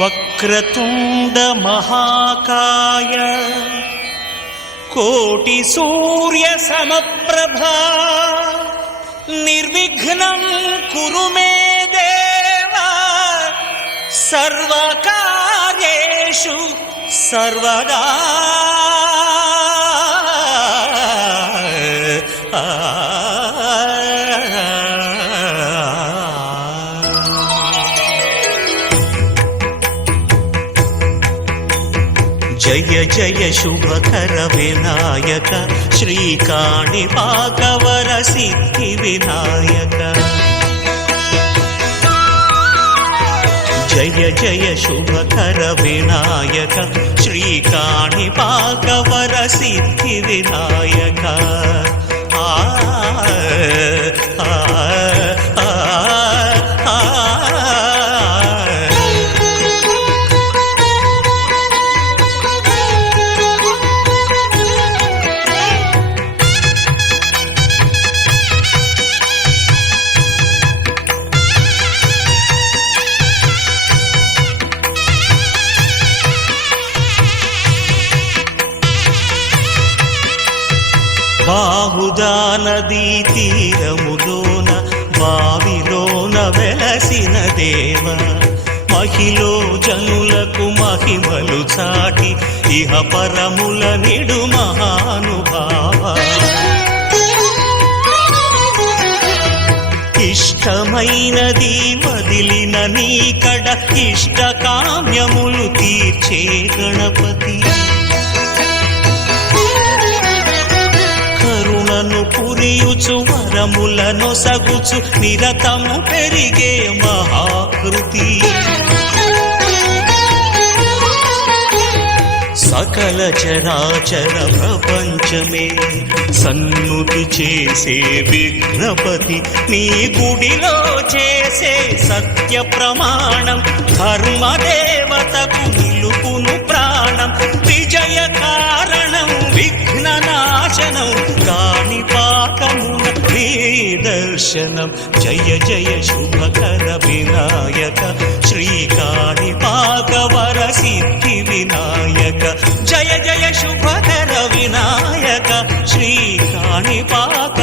వక్రతుండ మహాకాయ కోటి సూర్య సమప్రభా నిర్విఘ్నం కురు మే దేవ సర్వకార్యేషు సర్వదా. జయ జయ శుభకర వినాయక శ్రీకాణిపాకవర సిద్ధి వినాయక. జయ జయ శుభకర వినాయక శ్రీకాణిపాకవర సిద్ధి వినాయక. బాహుదా నదీ తీరములోన బావిలోన వెలసిన దేవ మహిలో జనులకు మహిమలు చాటి ఇహ పరముల నిడు మహానుభావ. ఇష్టమైనది వదిలిన నీకడ ఇష్ట కామ్యములు తీర్చే గణపతి. పురియుచు వరములను సగుచు నిరతము పెరిగే మహాకృతి. సకల చరాచర ప్రపంచమే సన్నుతి చేసే విఘ్నపతి. నీ గుడిలో చేసే సత్య ప్రమాణం ధర్మదేవతకు నిలుపును ప్రాణం. విజయ కారణం విఘ్న నాశనం కాణిపాకమున నీ దర్శనం. జయ జయ శుభకర వినాయక శ్రీకాణిపాకవర సిద్ధి వినాయక. జయ జయ శుభకర వినాయక శ్రీకాణిపాక